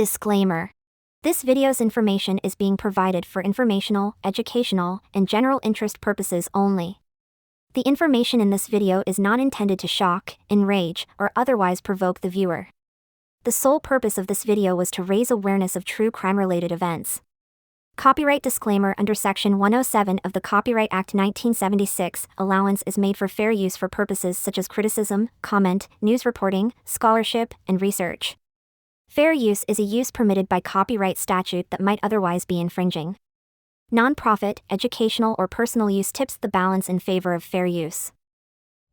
Disclaimer. This video's information is being provided for informational, educational, and general interest purposes only. The information in this video is not intended to shock, enrage, or otherwise provoke the viewer. The sole purpose of this video was to raise awareness of true crime-related events. Copyright disclaimer: under Section 107 of the Copyright Act 1976, allowance is made for fair use for purposes such as criticism, comment, news reporting, scholarship, and research. Fair use is a use permitted by copyright statute that might otherwise be infringing. Non-profit, educational, or personal use tips the balance in favor of fair use.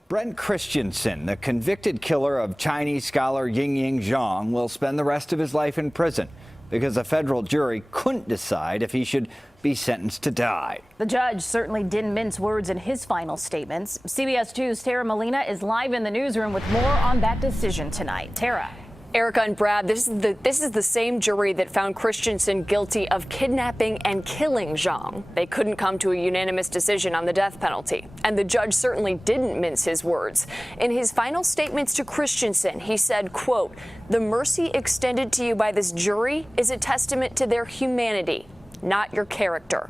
Brendt Christensen, the convicted killer of Chinese scholar Yingying Zhang, will spend the rest of his life in prison because a federal jury couldn't decide if he should be sentenced to die. The judge certainly didn't mince words in his final statements. CBS 2's Tara Molina is live in the newsroom with more on that decision tonight. Tara. Erica and Brad, this is the same jury that found Christensen guilty of kidnapping and killing Zhang. They couldn't come to a unanimous decision on the death penalty, and the judge certainly didn't mince his words. In his final statements to Christensen, he said, quote, "The mercy extended to you by this jury is a testament to their humanity, not your character."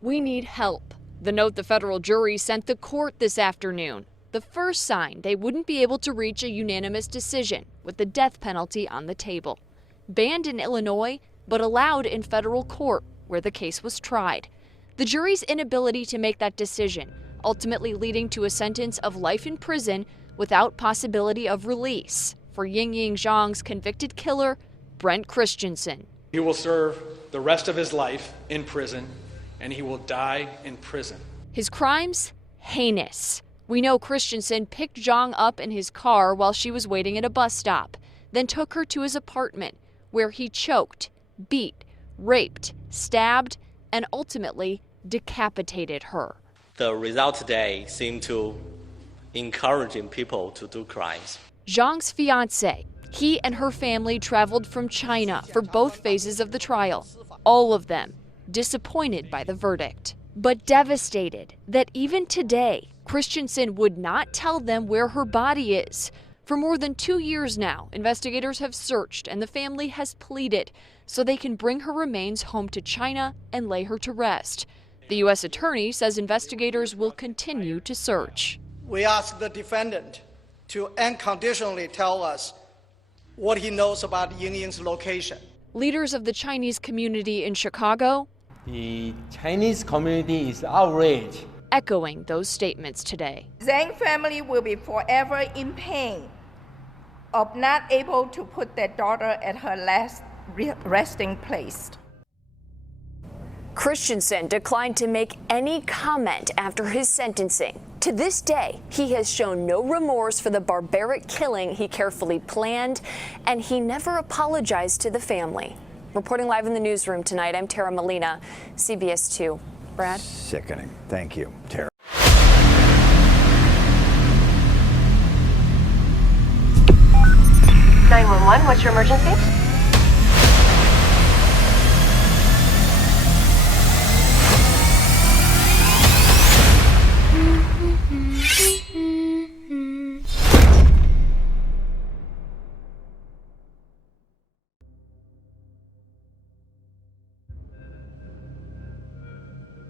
We need help. The note the federal jury sent the court this afternoon. The first sign they wouldn't be able to reach a unanimous decision with the death penalty on the table. Banned in Illinois, but allowed in federal court where the case was tried. The jury's inability to make that decision, ultimately leading to a sentence of life in prison without possibility of release for Yingying Zhang's convicted killer, Brendt Christensen. He will serve the rest of his life in prison, and he will die in prison. His crimes? Heinous. We know Christensen picked Zhang up in his car while she was waiting at a bus stop, then took her to his apartment, where he choked, beat, raped, stabbed, and ultimately decapitated her. The result today seemed to encouraging people to do crimes. Zhang's fiancé. He and her family traveled from China for both phases of the trial, all of them disappointed by the verdict, but devastated that even today, Christensen would not tell them where her body is. For more than 2 years now, investigators have searched and the family has pleaded so they can bring her remains home to China and lay her to rest. The U.S. attorney says investigators will continue to search. We ask the defendant to unconditionally tell us what he knows about Yingying's location. Leaders of the Chinese community in Chicago, the Chinese community is outraged, echoing those statements today. Zhang family will be forever in pain of not able to put their daughter at her last resting place. Christensen declined to make any comment after his sentencing. To this day, he has shown no remorse for the barbaric killing he carefully planned, and he never apologized to the family. Reporting live in the newsroom tonight, I'm Tara Molina, CBS 2. Brad? Sickening. Thank you, Tara. 911, what's your emergency?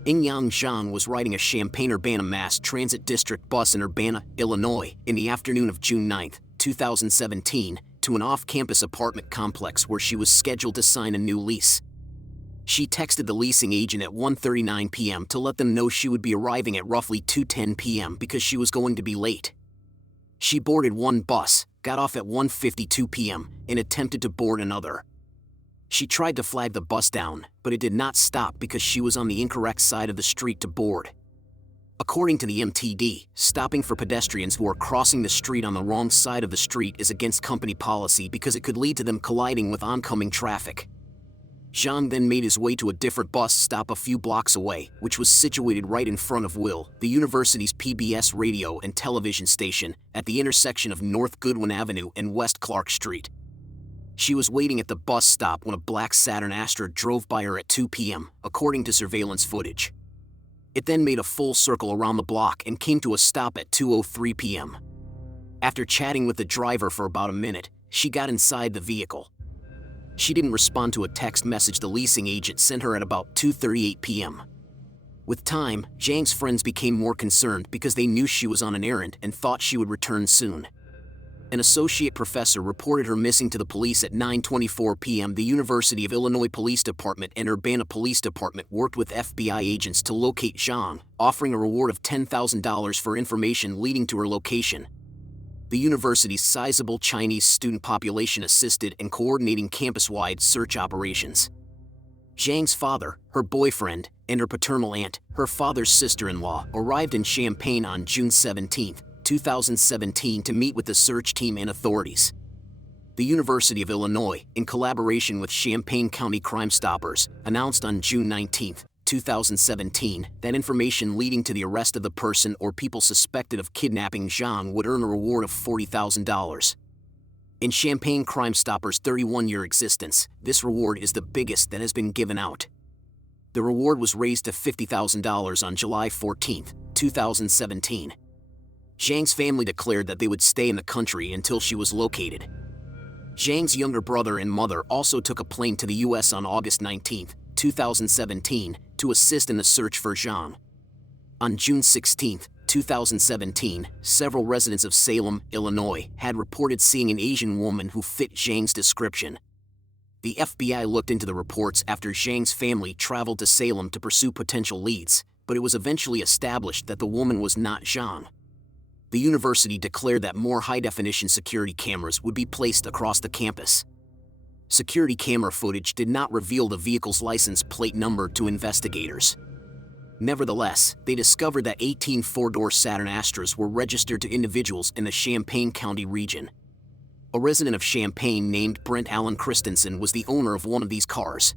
Yingying Zhang was riding a Champaign-Urbana Mass Transit District bus in Urbana, Illinois, in the afternoon of June 9, 2017, to an off-campus apartment complex where she was scheduled to sign a new lease. She texted the leasing agent at 1:39 p.m. to let them know she would be arriving at roughly 2:10 p.m. because she was going to be late. She boarded one bus, got off at 1:52 p.m., and attempted to board another. She tried to flag the bus down, but it did not stop because she was on the incorrect side of the street to board. According to the MTD, stopping for pedestrians who are crossing the street on the wrong side of the street is against company policy because it could lead to them colliding with oncoming traffic. Zhang then made his way to a different bus stop a few blocks away, which was situated right in front of Will, the university's PBS radio and television station, at the intersection of North Goodwin Avenue and West Clark Street. She was waiting at the bus stop when a black Saturn Astra drove by her at 2 p.m., according to surveillance footage. It then made a full circle around the block and came to a stop at 2:03 p.m. After chatting with the driver for about a minute, she got inside the vehicle. She didn't respond to a text message the leasing agent sent her at about 2:38 p.m. With time, Zhang's friends became more concerned because they knew she was on an errand and thought she would return soon. An associate professor reported her missing to the police at 9:24 p.m. The University of Illinois Police Department and Urbana Police Department worked with FBI agents to locate Zhang, offering a reward of $10,000 for information leading to her location. The university's sizable Chinese student population assisted in coordinating campus-wide search operations. Zhang's father, her boyfriend, and her paternal aunt, her father's sister-in-law, arrived in Champaign on June 17, 2017 to meet with the search team and authorities. The University of Illinois, in collaboration with Champaign County Crime Stoppers, announced on June 19, 2017 that information leading to the arrest of the person or people suspected of kidnapping Zhang would earn a reward of $40,000. In Champaign Crime Stoppers' 31-year existence, this reward is the biggest that has been given out. The reward was raised to $50,000 on July 14, 2017. Zhang's family declared that they would stay in the country until she was located. Zhang's younger brother and mother also took a plane to the U.S. on August 19, 2017, to assist in the search for Zhang. On June 16, 2017, several residents of Salem, Illinois, had reported seeing an Asian woman who fit Zhang's description. The FBI looked into the reports after Zhang's family traveled to Salem to pursue potential leads, but it was eventually established that the woman was not Zhang. The university declared that more high-definition security cameras would be placed across the campus. Security camera footage did not reveal the vehicle's license plate number to investigators. Nevertheless, they discovered that 18 four-door Saturn Astras were registered to individuals in the Champaign County region. A resident of Champaign named Brendt Christensen was the owner of one of these cars.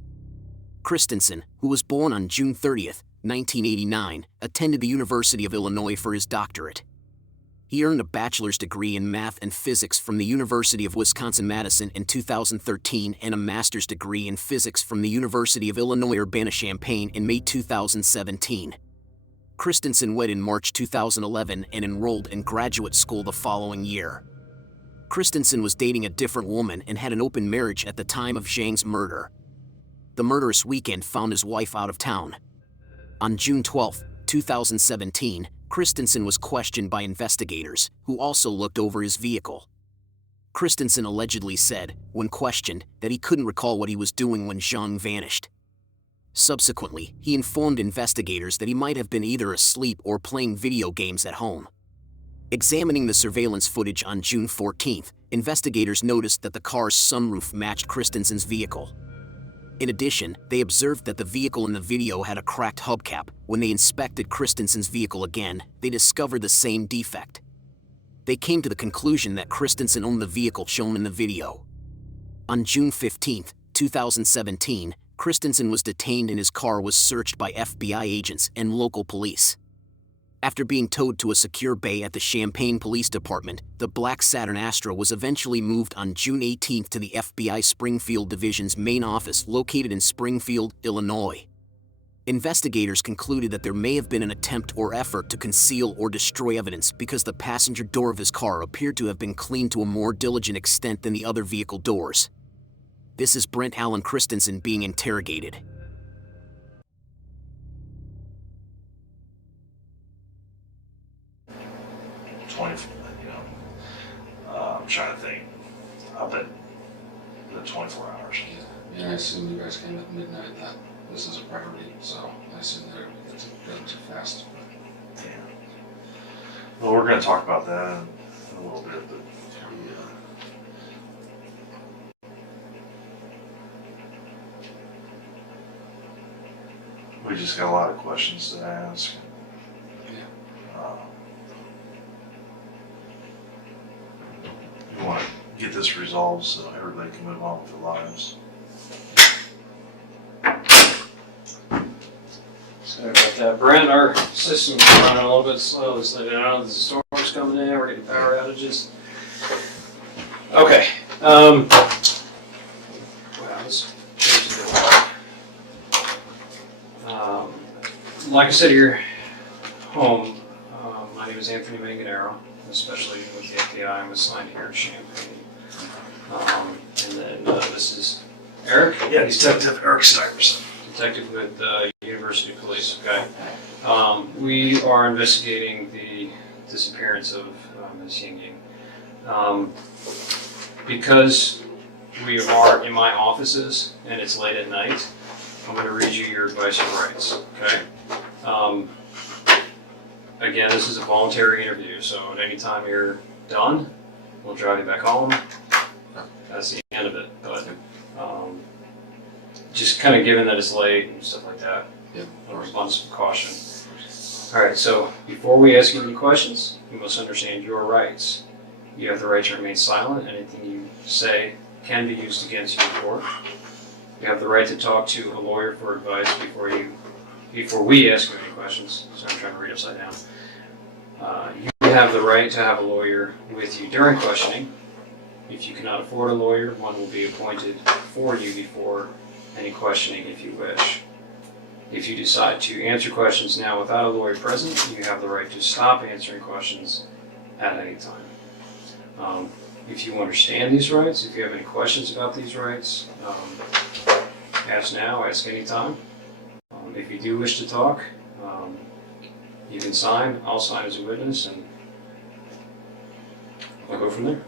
Christensen, who was born on June 30, 1989, attended the University of Illinois for his doctorate. He earned a bachelor's degree in math and physics from the University of Wisconsin-Madison in 2013 and a master's degree in physics from the University of Illinois Urbana-Champaign in May 2017. Christensen wed in March 2011 and enrolled in graduate school the following year. Christensen was dating a different woman and had an open marriage at the time of Zhang's murder. The murderous weekend found his wife out of town. On June 12, 2017, Christensen was questioned by investigators, who also looked over his vehicle. Christensen allegedly said, when questioned, that he couldn't recall what he was doing when Zhang vanished. Subsequently, he informed investigators that he might have been either asleep or playing video games at home. Examining the surveillance footage on June 14th, investigators noticed that the car's sunroof matched Christensen's vehicle. In addition, they observed that the vehicle in the video had a cracked hubcap. When they inspected Christensen's vehicle again, they discovered the same defect. They came to the conclusion that Christensen owned the vehicle shown in the video. On June 15, 2017, Christensen was detained and his car was searched by FBI agents and local police. After being towed to a secure bay at the Champaign Police Department, the black Saturn Astra was eventually moved on June 18 to the FBI Springfield Division's main office located in Springfield, Illinois. Investigators concluded that there may have been an attempt or effort to conceal or destroy evidence because the passenger door of his car appeared to have been cleaned to a more diligent extent than the other vehicle doors. This is Brendt Christensen being interrogated. I'm trying to think. I've been 24 hours. Yeah, I assume you guys came at midnight. That this is a priority, so I assume they're going too fast. Yeah. Well, we're going to talk about that in a little bit, but we just got a lot of questions to ask. We want to get this resolved so everybody can move on with their lives. Sorry about that, Brent. Our system's running a little bit slow, so I know the storm's coming in. We're getting power outages. Okay. Wow, this changes a lot. Like I said, you're home. My name is Anthony Manganaro, especially with the FBI. I'm assigned here in Champaign. And then this is Eric? Yeah, Detective Eric Stuyvesant. Detective with University Police, okay. We are investigating the disappearance of Ms. Ying Ying. Because we are in my offices and it's late at night, I'm going to read you your advice and rights, okay? Again, this is a voluntary interview, so at any time you're done, we'll drive you back home. That's the end of it, but just kind of given that it's late and stuff like that, I'll respond to some caution. All right, so before we ask you any questions, you must understand your rights. You have the right to remain silent. Anything you say can be used against you in court. You have the right to talk to a lawyer for advice before we ask you any questions. So I'm trying to read upside down. You have the right to have a lawyer with you during questioning. If you cannot afford a lawyer, one will be appointed for you before any questioning if you wish. If you decide to answer questions now without a lawyer present, you have the right to stop answering questions at any time. If you understand these rights, if you have any questions about these rights, ask now, ask anytime. If you do wish to talk, you can sign. I'll sign as a witness, and we'll go from there.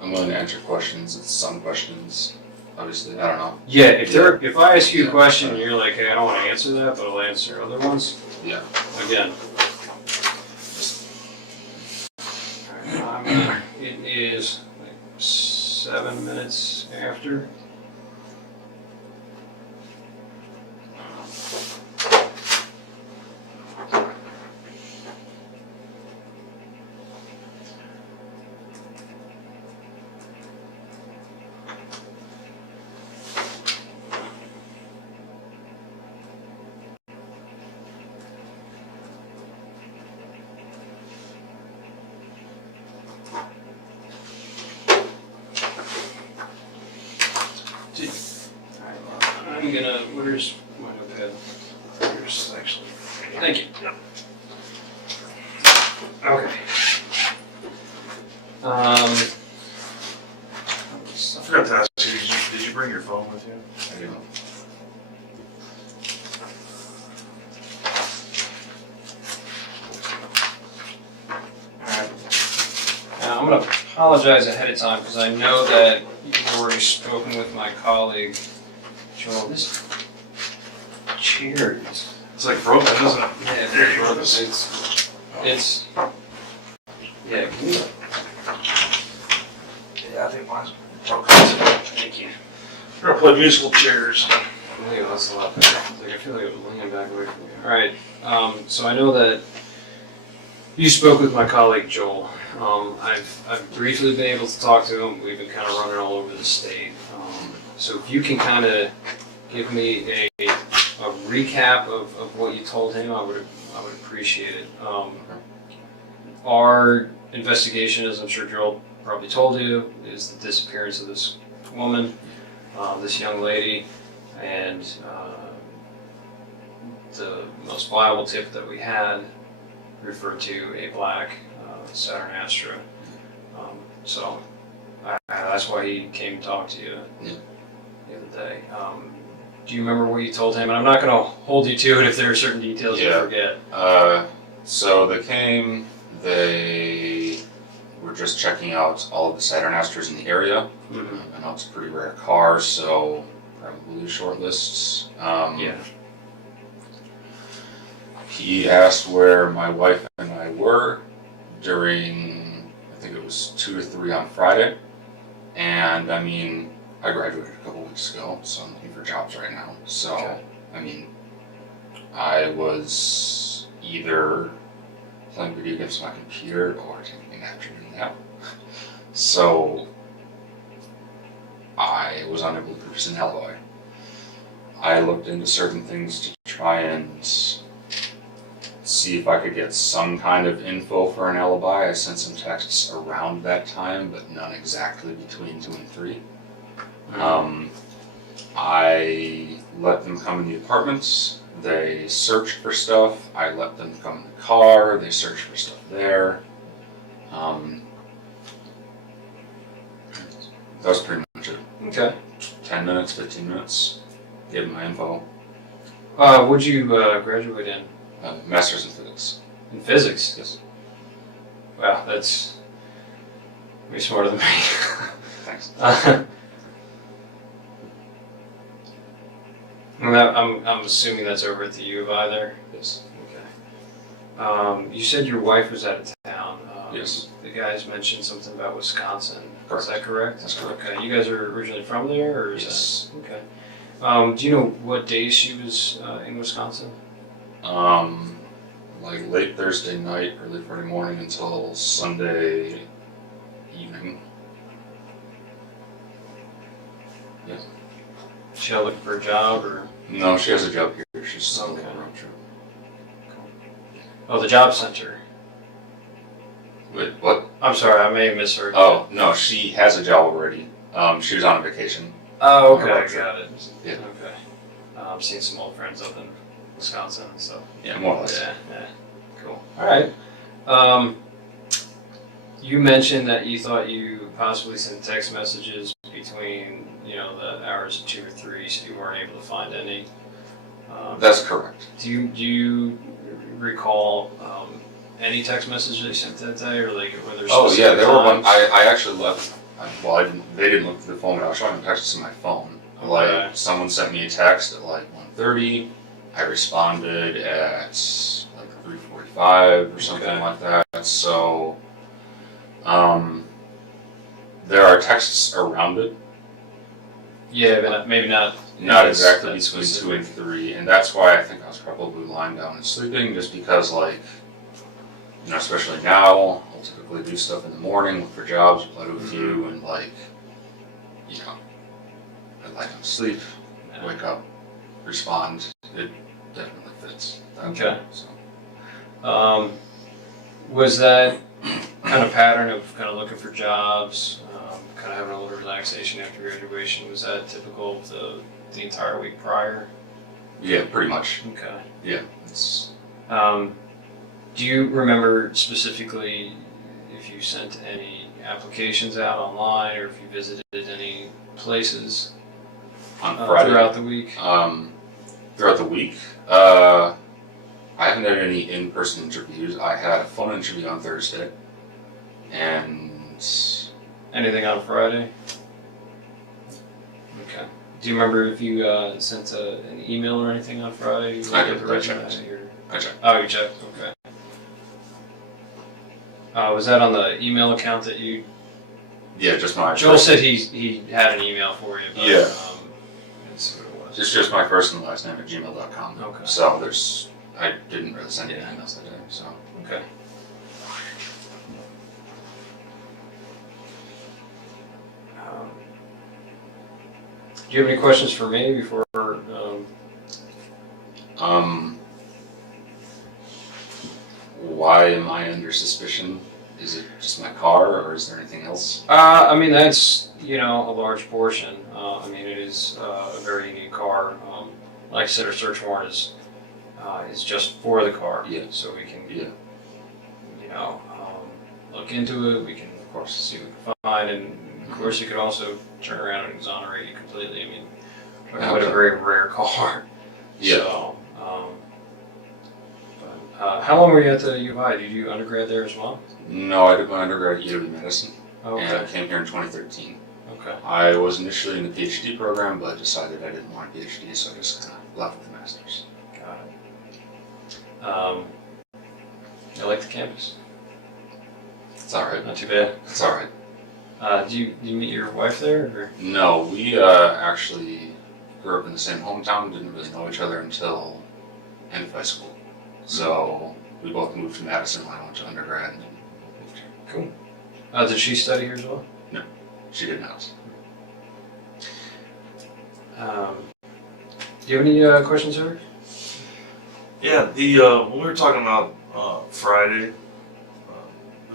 I'm willing to answer questions. It's some questions, obviously. I don't know. Yeah, if I ask you a question and you're like, hey, I don't want to answer that, but I'll answer other ones. Yeah. Again. It is like 7 minutes after. I'm gonna, where's my notepad? Here's actually, thank you. Okay. I forgot to ask you, did you bring your phone with you? I didn't. Alright. Now I'm gonna apologize ahead of time because I know that you've already spoken with my colleague. Joel, this chair is... It's like broken, isn't it? Yeah, it's broken. It's... Yeah, can you... Yeah, I think mine's broken. Thank you. We're gonna play musical chairs. Yeah, that's a lot better. Like, I feel like I was leaning back away from you. Alright, so I know that you spoke with my colleague Joel. I've briefly been able to talk to him. We've been kind of running all over the state. So if you can kind of give me a recap of what you told him, I would appreciate it. Our investigation, as I'm sure Joel probably told you, is the disappearance of this woman, this young lady, and the most viable tip that we had referred to a black Saturn Astra. So that's why he came to talk to you the other day. Do you remember what you told him? And I'm not going to hold you to it if there are certain details you forget. So they came, they were just checking out all of the Saturn Astras in the area. Mm-hmm. I know it's a pretty rare car, so probably a short list. Yeah. He asked where my wife and I were during, I think it was 2 or 3 on Friday. And I mean, I graduated a couple weeks ago, so I'm looking for jobs right now. So, okay. I mean, I was either playing video games on my computer or taking an afternoon nap. So, I was unable to produce an alibi. I looked into certain things to try and see if I could get some kind of info for an alibi. I sent some texts around that time, but none exactly between 2 and 3. I let them come in the apartments. They searched for stuff. I let them come in the car. They searched for stuff there. That was pretty much it. Okay. 10 minutes, 15 minutes. Gave him my info. What'd you graduate in? Master's in physics. In physics? Yes. Wow, that's way smarter than me. Thanks. I'm assuming that's over at the U of I there? Yes. Okay. You said your wife was out of town. Yes. The guys mentioned something about Wisconsin. Correct. Is that correct? That's correct. Okay. You guys are originally from there, or is Yes. that okay? Do you know what days she was in Wisconsin? Like late Thursday night, early Friday morning until Sunday evening. Yeah. She out looking for a job, or? No, she has a job here. She's still Okay. on the road trip. Oh, the job center. Wait, what? I'm sorry, I may have misheard. Oh, no, she has a job already. She was on a vacation. Oh, On a okay, road trip. got it. Yeah. Okay. I'm seeing some old friends up in Wisconsin and stuff. Yeah, more or less. Yeah. Cool. All right. You mentioned that you thought you possibly sent text messages between, the hours of 2 or 3, so you weren't able to find any. That's correct. Do you recall any text messages they sent that day, or like were there? Oh yeah, there were one. times? I actually left. Well, I didn't. They didn't look through the phone, but I was trying to text to my phone. Okay. Like someone sent me a text at like 1:30. I responded at like 3:45 or something Okay. like that. So, there are texts around it. Yeah, but maybe not. Not exactly that between specific. 2 and 3, and that's why I think I was probably lying down and sleeping, just because, like, especially now, I'll typically do stuff in the morning, look for jobs, apply to a few, and like, I lie down to sleep, wake up, respond. It definitely fits. Okay. So. Was that kind of pattern of kind of looking for jobs, kind of having a little relaxation after graduation, was that typical of the entire week prior? Yeah, pretty much. Okay. Yeah, it's. Do you remember specifically if you sent any applications out online, or if you visited any places On Friday. throughout the week? Throughout the week, I haven't had any in-person interviews. I had a phone interview on Thursday, and Anything on Friday? Okay. Do you remember if you sent an email or anything on Friday? I did. With the I checked. resume, or- I checked. Oh, you checked. Okay. Was that on the email account that you? Yeah, just my. Joel said he had an email for you. But, Yeah. Let's see what it was. It's just my first and last name at gmail.com. Okay. So I didn't really send any Yeah. emails that day. So. Okay. Do you have any questions for me before? Why am I under suspicion? Is it just my car, or is there anything else? I mean, that's, a large portion. I mean, it is a very unique car. Like I said, our search warrant is just for the car. Yeah. So we can, Yeah. look into it. We can, of course, see what we can find. And, of course, you could also turn around and exonerate you completely. I mean, we're talking about a very rare car. Yeah. So, how long were you at the U of I? Did you do undergrad there as well? No, I did my undergrad at U of Medicine, Okay. and I came here in 2013. Okay. I was initially in the PhD program, but decided I didn't want a PhD, so I just kind of left with the master's. Got it. I like the campus. It's all right. Not too bad. It's all right. Do you meet your wife there? Or? No, we actually grew up in the same hometown. Didn't really know each other until end of high school. So we both moved to Madison when I went to undergrad. And moved here. Cool. Did she study here as well? No, she did not. Do you have any questions, Eric? Yeah, when we were talking about Friday,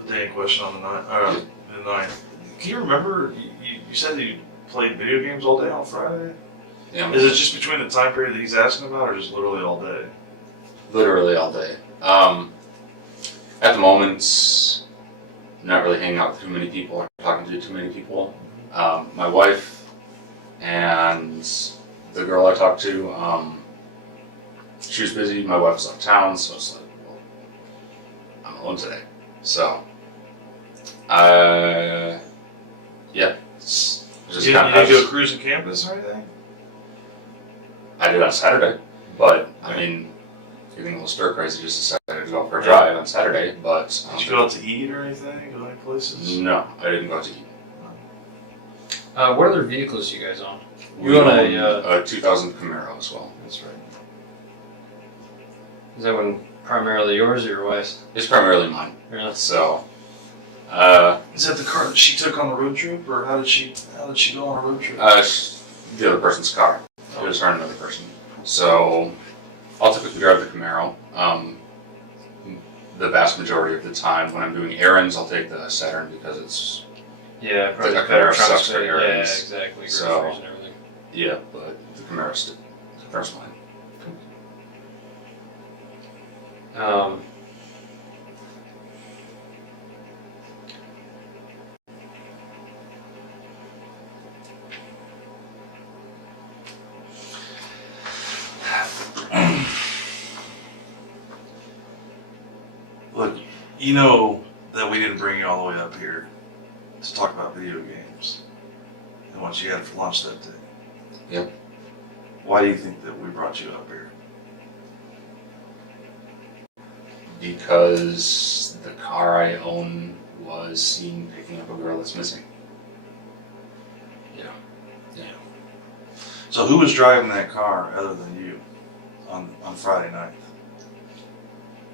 the day in question on the night, can you remember, you said you played video games all day on Friday? Yeah. Is it just between the time period that he's asking about, or just literally all day? Literally all day. At the moment, not really hanging out with too many people or talking to too many people. My wife and the girl I talked to, she was busy. My wife was out of town, so it's like, well, I'm alone today. So, yeah. It's just You didn't go cruising campus or anything? I did on Saturday, but I mean, getting a little stir crazy, just decided to go for a drive on Saturday. But did you go out to eat or anything? Go any places? No, I didn't go out to eat. What other vehicles do you guys own? We own a 2000 Camaro as well. That's right. Is that one primarily yours or your wife's? It's primarily mine. Really? So, is that the car that she took on the road trip, or how did she go on a road trip? The other person's car. It was her and another person. So, I'll typically drive the Camaro. The vast majority of the time when I'm doing errands, I'll take the Saturn because it's probably the better Camaro sucks for errands. Yeah, exactly. So, and everything. yeah, but the Camaro's mine. Look, you know that we didn't bring you all the way up here to talk about video games and what you had for lunch that day. Yep. Why do you think that we brought you up here? Because the car I own was seen picking up a girl that's missing. Yeah. So who was driving that car other than you on Friday night?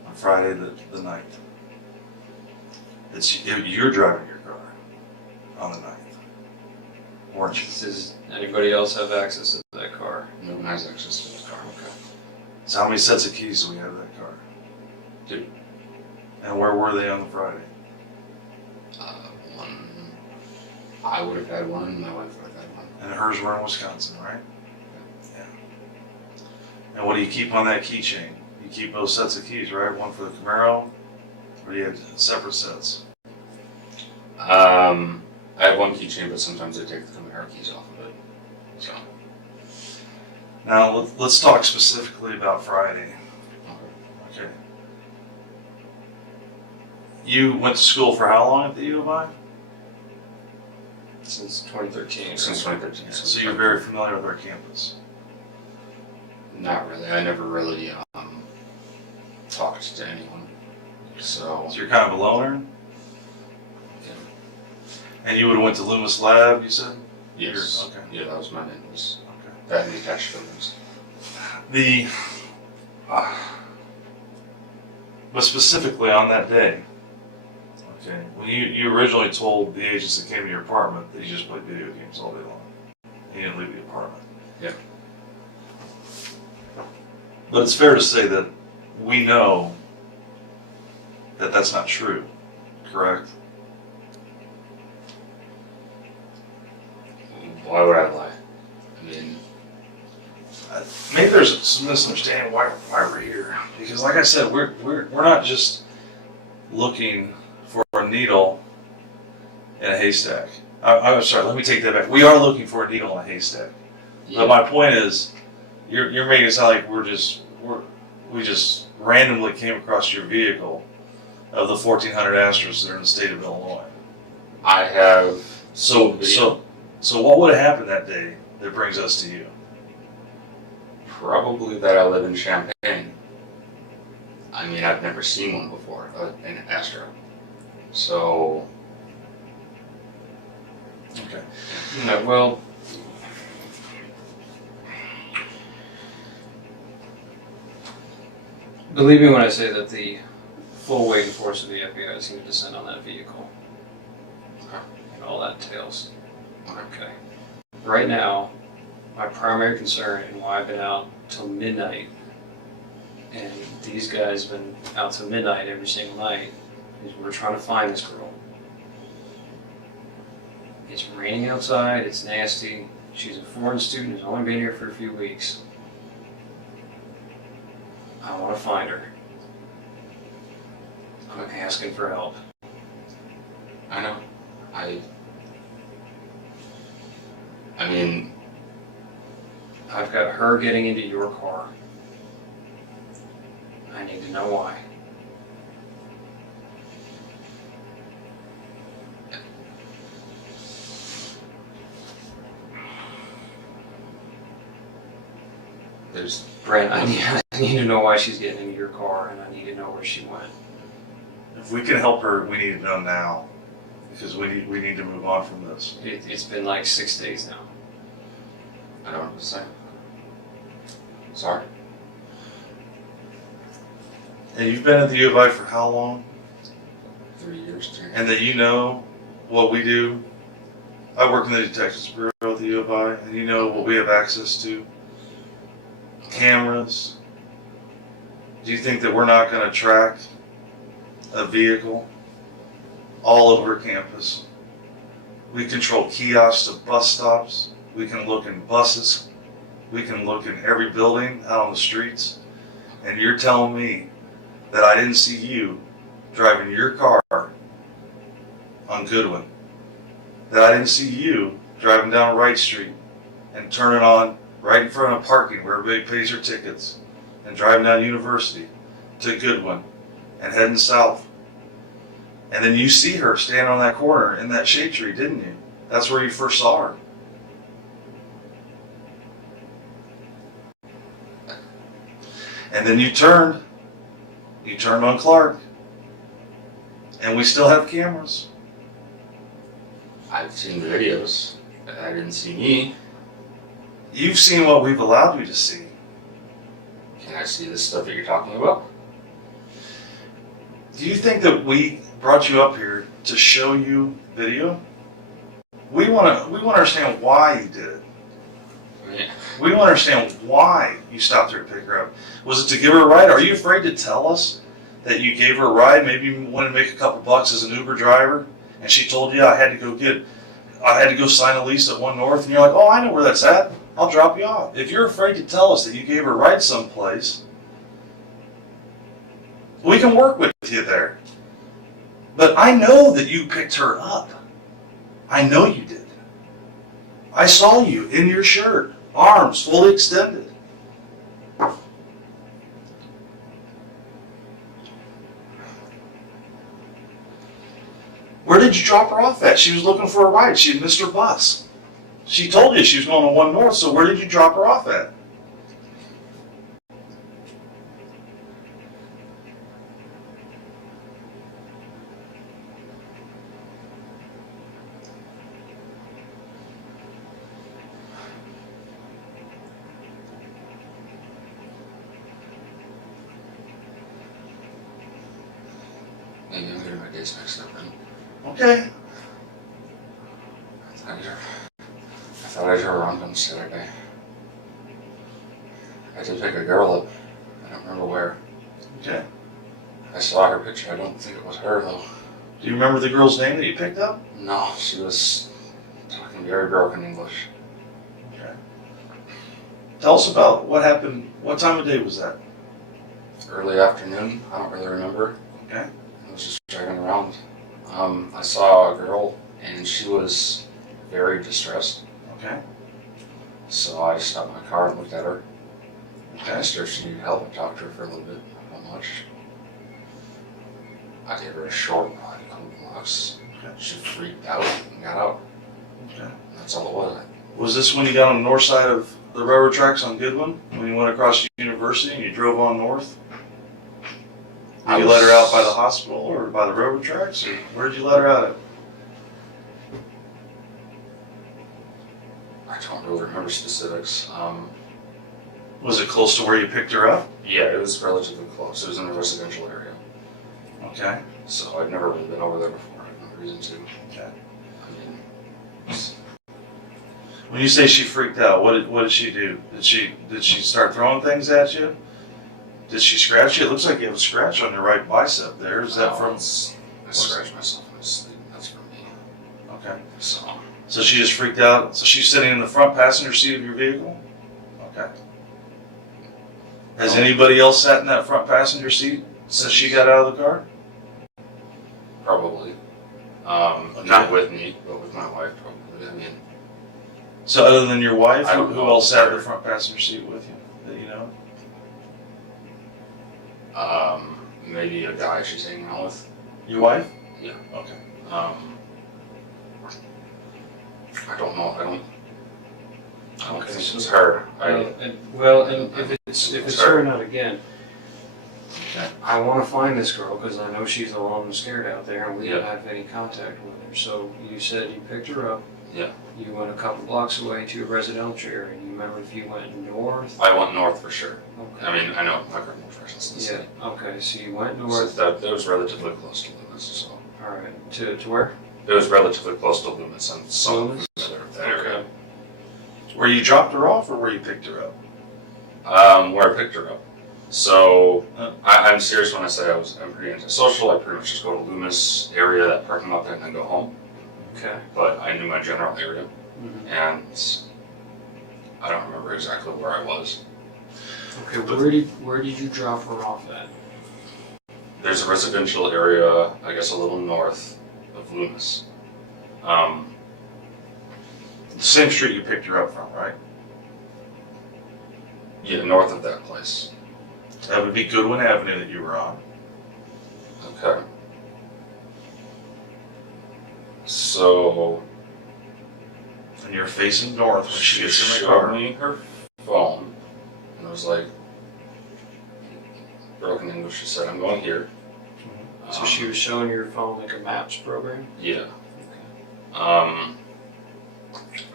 On Friday the 9th. You're driving your car on the 9th, weren't you? Does anybody else have access to that car? No one has access to this car. Okay. So how many sets of keys do we have to that car? 2. And where were they on the Friday? One. I would have had one, and my wife would have had one. And hers were in Wisconsin, right? Yeah. And what do you keep on that keychain? You keep both sets of keys, right? One for the Camaro, or do you have separate sets? I have one keychain, but sometimes I take the Camaro keys off of it. So. Now let's talk specifically about Friday. Okay. You went to school for how long at the U of I? Since 2013. Since 2013. Yeah, so you're very familiar with our campus. Not really. I never really talked to anyone. So you're kind of a loner? Yeah. And you would have went to Loomis Lab, you said? Yes. Okay. Yeah, that was my name. Was okay. That and the attached buildings. But specifically on that day, okay, when you originally told the agents that came to your apartment that you just played video games all day long. You didn't leave the apartment. Yeah. But it's fair to say that we know that that's not true, correct? Why would I lie? I mean, maybe there's some misunderstanding why we're here. Because, like I said, we're not just looking for a needle in a haystack. I'm sorry. Let me take that back. We are looking for a needle in a haystack. yeah. But my point is, you're making it sound like we just randomly came across your vehicle of the 1,400 Astros that are in the state of Illinois. I have. So what would have happened that day that brings us to you? Probably that I live in Champaign. I mean, I've never seen one before, an Astro. So. Okay. No, well, believe me when I say that the full weight and force of the FBI is going to descend on that vehicle. And all that entails. Okay. Right now, my primary concern and why I've been out till midnight, and these guys have been out till midnight every single night, is we're trying to find this girl. It's raining outside, it's nasty. She's a foreign student who's only been here for a few weeks. I want to find her. I'm asking for help. I know. I mean, I've got her getting into your car. I need to know why. there's Brent, I need to know why she's getting into your car, and I need to know where she went. If we can help her, we need to know now, because we need to move on from this. It's been like 6 days now. I don't know what to say. Sorry. And you've been at the U of I for how long? 3 years, too. And that you know what we do. I work in the Detectives Bureau at the U of I, and you know what we have access to. Cameras. Do you think that we're not going to track a vehicle all over campus? We control kiosks to bus stops. We can look in buses. We can look in every building out on the streets. And you're telling me that I didn't see you driving your car on Goodwin, that I didn't see you driving down Wright Street and turning on right in front of parking where everybody pays their tickets, and driving down University to Goodwin and heading south. And then you see her standing on that corner in that shade tree, didn't you? That's where you first saw her. And then you turned on Clark, and we still have cameras. I've seen the videos. I didn't see me. You've seen what we've allowed you to see. Can I see the stuff that you're talking about? Do you think that we brought you up here to show you video? We want to understand why you did it. Yeah. We want to understand why you stopped her to pick her up. Was it to give her a ride? Are you afraid to tell us that you gave her a ride? Maybe you wanted to make a couple bucks as an Uber driver, and she told you I had to go sign a lease at 1 North, and you're like, oh, I know where that's at. I'll drop you off. If you're afraid to tell us that you gave her a ride someplace, we can work with you there. But I know that you picked her up. I know you did. I saw you in your shirt, arms fully extended. Where did you drop her off at? She was looking for a ride. She had missed her bus. She told you she was going to 1 North, so where did you drop her off at? Maybe I'm getting my days mixed up then. Okay. I thought I drove around on Saturday. I did pick a girl up. I don't remember where. Okay. I saw her picture. I don't think it was her, though. Do you remember the girl's name that you picked up? No, she was talking very broken English. Okay. Tell us about what happened. What time of day was that? Early afternoon. I don't really remember. Okay. I was just driving around. I saw a girl, and she was very distressed. Okay. So I stopped my car and looked at her. Okay. I asked her if she needed help and talked to her for a little bit. Not much. I gave her a short ride, a couple blocks. Okay. She freaked out and got out. Okay. That's all it was. Was this when you got on the north side of the railroad tracks on Goodwin? When you went across University and you drove on north? Did you let her out by the hospital or by the railroad tracks? Or where did you let her out at? I don't really remember specifics. Was it close to where you picked her up? Yeah, it was relatively close. It was in a residential area. Okay. So I'd never really been over there before. I had no reason to. Okay. I mean, When you say she freaked out, what did she do? Did she start throwing things at you? Did she scratch you? It looks like you have a scratch on your right bicep there. Is that from? I scratched myself in my sleep. That's from me. Okay. So she just freaked out. So she's sitting in the front passenger seat of your vehicle? Okay. Has anybody else sat in that front passenger seat since she got out of the car? probably. Not with me, but with my wife, probably. I mean, So other than your wife, I don't who know. else sat in the front passenger seat with you that you know? Maybe a guy she's hanging out with. Your wife? Yeah. Okay. I don't know. I don't think it was her. And if it's her, not again. Okay. I want to find this girl because I know she's alone and scared out there, and we Yeah. don't have any contact with her. So you said you picked her up. Yeah. You went a couple blocks away to a residential area. You remember if you went north? I went north for sure. Okay. I mean, I know my criminal presence in the city. Yeah. Okay. So you went So north. that was relatively close to Loomis. So All right. To where? it was relatively close to Loomis and some Loomis? familiar with that area. Where you dropped her off or where you picked her up? Where I picked her up. So I'm serious when I say I'm pretty antisocial. I pretty much just go to Loomis area, that parking lot there, and then go home. Okay. But I knew my general area, Mm-hmm. and I don't remember exactly where I was. Okay. Where did you drop her off at? There's a residential area, I guess a little north of Loomis. The same street you picked her up from, right? Yeah, north of that place. That would be Goodwin Avenue that you were on. Okay. So And you're facing north when she gets in the showed car. me her phone, and it was like broken English. She said, "I'm going here." So she was showing your phone like a maps program? Yeah.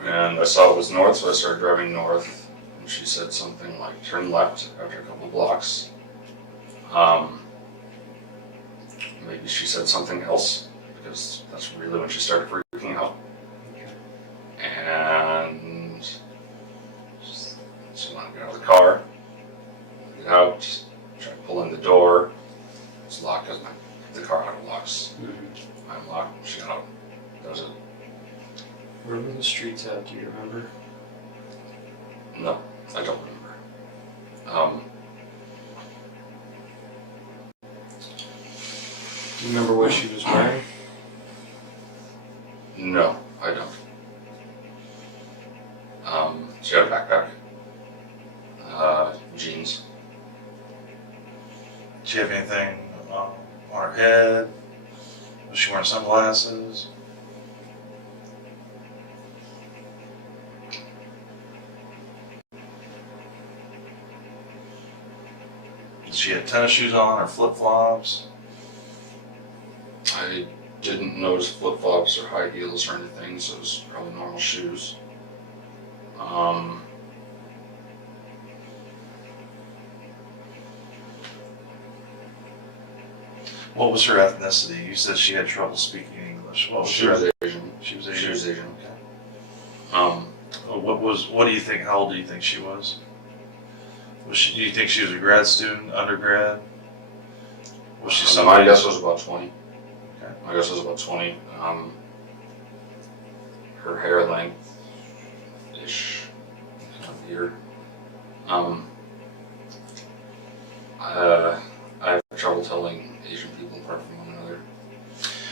And I saw it was north, so I started driving north. And she said something like, "Turn left after a couple blocks." Maybe she said something else, because that's really when she started freaking out. And she wanted to get out of the car, get out, try to pull in the door. It's locked because the car auto locks. I'm locked, she got out. That was it. Where were the streets at? Do you remember? No, I don't remember. Do you remember what she was wearing? No, I don't. She had a backpack, jeans. Did she have anything on her head? Was she wearing sunglasses? Did she have tennis shoes on or flip-flops? I didn't notice flip-flops or high heels or anything, so it was probably normal shoes. What was her ethnicity? You said she had trouble speaking English. What was She her was ethnicity? Asian. She was Asian. She was Asian. Okay. What do you think? How old do you think she was? Do you think she was a grad student, undergrad? Was she My somebody? guess was about 20. Okay. My guess was about 20. Her hair length-ish, kind of here. I have trouble telling Asian people apart from one another.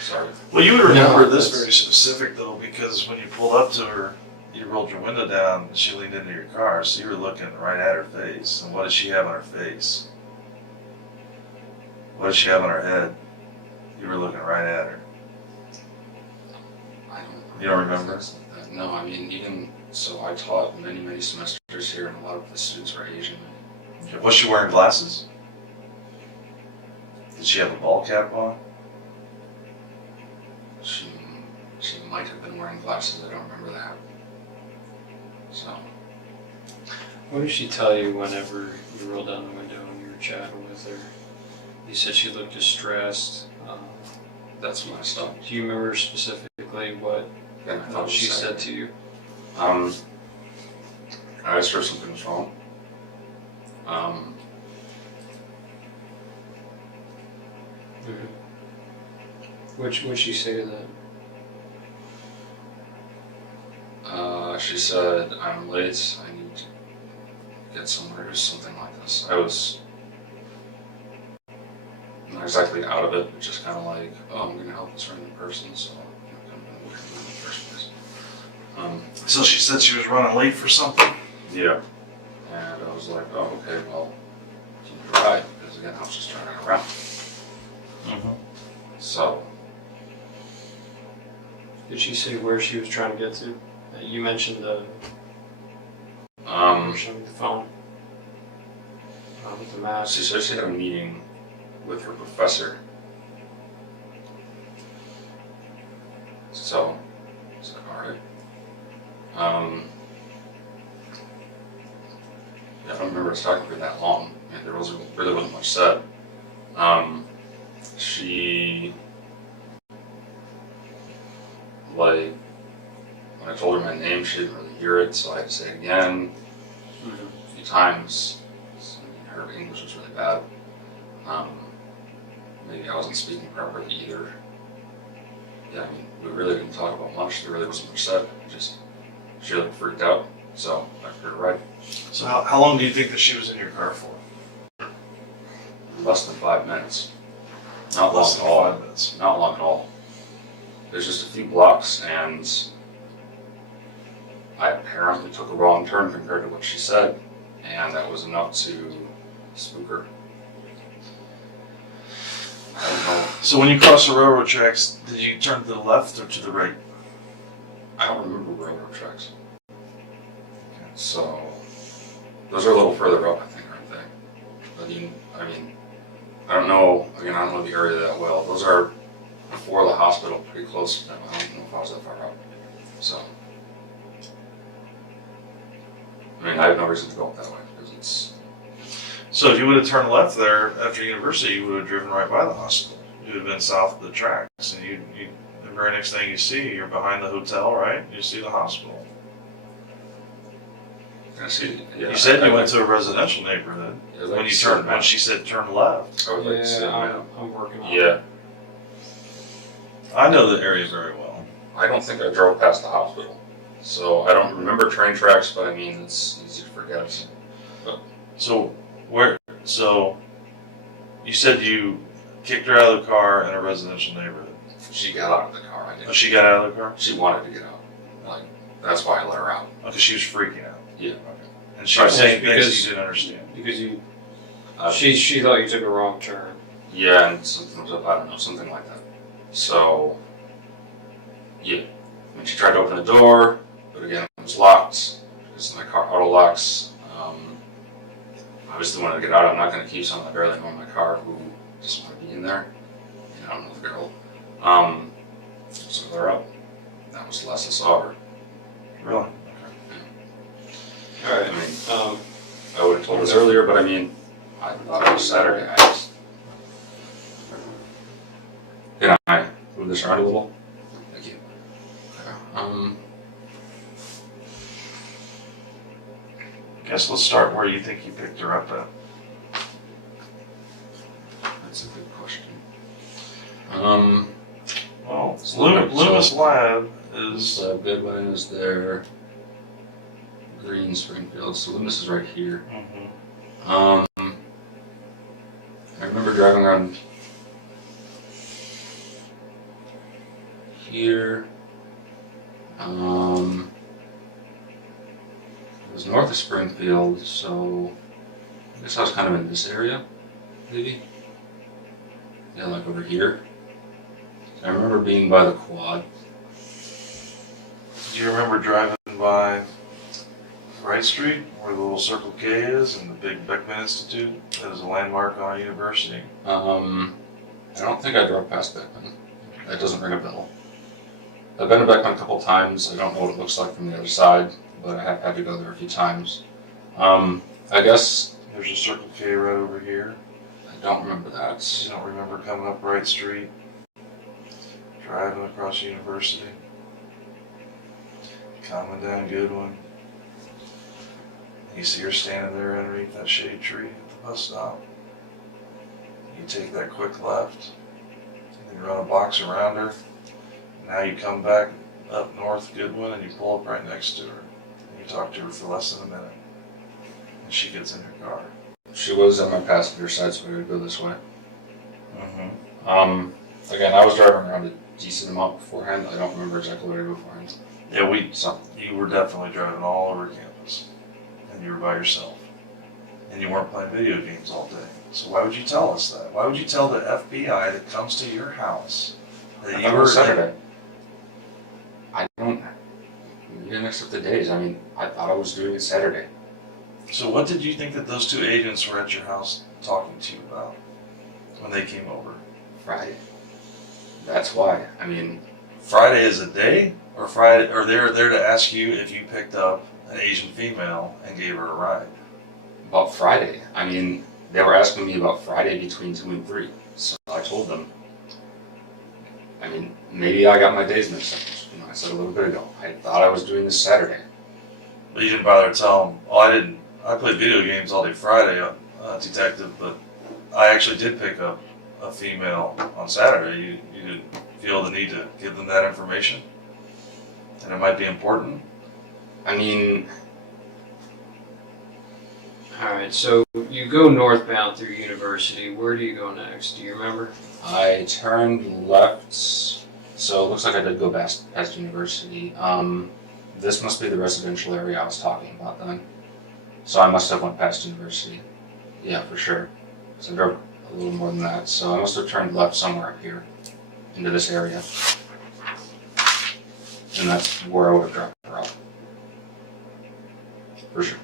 Sorry. Well, you would remember No, this that's- very specific though, because when you pulled up to her, you rolled your window down and she leaned into your car, so you were looking right at her face. And what did she have on her face? What did she have on her head? You were looking right at her. You don't remember? Things like that. No, I mean, even so, I taught many semesters here, and a lot of the students were Asian. Okay. Was she wearing glasses? Did she have a ball cap on? She might have been wearing glasses. I don't remember that. So What did she tell you whenever you rolled down the window and you were chatting with her? You said she looked distressed. that's when I stopped. Do you remember specifically what And I thought she said to you? I asked her if something was wrong. What'd she say to that? She said, "I'm late. I need to get somewhere," or something like this. I was not exactly out of it, but just kind of like, "Oh, I'm going to help this random person, so I'm going to look at them in the first place." So she said she was running late for something? Yeah. And I was like, oh, okay, well, you need a ride, because again, I was just turning around. So. Did she say where she was trying to get to? You mentioned the. Showing me the phone. With the map. She said she had a meeting with her professor. So, it's like, alright. Yeah, I don't remember us talking for that long. I mean, there really wasn't much said. She, like, when I told her my name, she didn't really hear it, so I had to say it again a few times. So, her English was really bad. Maybe I wasn't speaking properly either. Yeah, I mean, we really didn't talk about much. There really wasn't much said. Just, she looked freaked out, so I figured a ride. So how long do you think that she was in your car for? Less than 5 minutes. Not Less long than at all. 5 minutes. Not long at all. There's just a few blocks, and I apparently took a wrong turn compared to what she said, and that was enough to spook her. I don't know. So when you crossed the railroad tracks, did you turn to the left or to the right? I don't remember railroad tracks. So those are a little further up, I think, aren't they? I mean, I don't know. Again, I don't know the area that well. Those are before the hospital, pretty close to them. I don't know if I was that far up. So, I mean, I have no reason to go up that way because it's. So if you would have turned left there after university, you would have driven right by the hospital. You would have been south of the tracks, and the very next thing you see, you're behind the hotel, right? You see the hospital. I see. Yeah, You said you went to a residential neighborhood. Yeah, When she said turn left. I would like to see I'm working on it. Yeah. I know the area very well. I don't think I drove past the hospital, so I don't remember train tracks. But I mean, it's easy to forget. But So you said you kicked her out of the car in a residential neighborhood. she got out of the car. I didn't. Oh, she got out of the car? She wanted to get out. Like that's why I let her out. Because she was freaking out. Yeah. And she was saying things Because- you didn't understand. Because you. She thought you took a wrong turn. Yeah, and something was up. I don't know, something like that. So, yeah. I mean, she tried to open the door, but again, it was locked because my car auto locks. Obviously, wanted to get out. I'm not going to keep someone I barely know in my car who doesn't want to be in there. You know, I don't know the girl. So they're up. That was the last I saw her. Really? All right. I mean, I would have told her earlier, but I mean, I thought it was Saturday. Can I move this around a little? Thank you. I guess let's start where you think you picked her up at. That's a good question. Well, So Loomis Lab is. Goodwin is there. Green Springfield. So Loomis is right here. I remember driving around here. It was north of Springfield, so I guess I was kind of in this area, maybe. Yeah, like over here. I remember being by the quad. Do you remember driving by Wright Street, where the little Circle K is, and the big Beckman Institute that is a landmark on a university? I don't think I drove past Beckman. That doesn't ring a bell. I've been to Beckman a couple times. I don't know what it looks like from the other side, but I have had to go there a few times. I guess There's a Circle K right over here. I don't remember that. You don't remember coming up Wright Street, driving across University, coming down Goodwin. You see her standing there underneath that shade tree at the bus stop. You take that quick left, and you run a box around her. Now you come back up north Goodwin and you pull up right next to her. And you talk to her for less than a minute. And she gets in your car. She was on my passenger side, so we would go this way. Again, I was driving around it decent amount beforehand. I don't remember exactly what I did beforehand. Yeah, you were definitely driving all over campus, and you were by yourself, and you weren't playing video games all day. So why would you tell us that? Why would you tell the FBI that comes to your house that you were Saturday? You didn't accept the days. I mean, I thought I was doing it Saturday. So what did you think that those two agents were at your house talking to you about when they came over? Friday. That's why. I mean, Friday is a day, or Friday, or they're there to ask you if you picked up an Asian female and gave her a ride? About Friday. I mean, they were asking me about Friday between 2 and 3. So I told them. I mean, maybe I got my days mixed up. You know, I said a little bit ago. I thought I was doing this Saturday. But you didn't bother to tell them, oh, I didn't. I played video games all day Friday, detective, but I actually did pick up a female on Saturday. You didn't feel the need to give them that information? And it might be important? I mean... Alright, so you go northbound through University. Where do you go next? Do you remember? I turned left, so it looks like I did go past University. This must be the residential area I was talking about then. So I must have went past University. Yeah, for sure. So I drove a little more than that, so I must have turned left somewhere up here into this area. And that's where I would have dropped her off. For sure.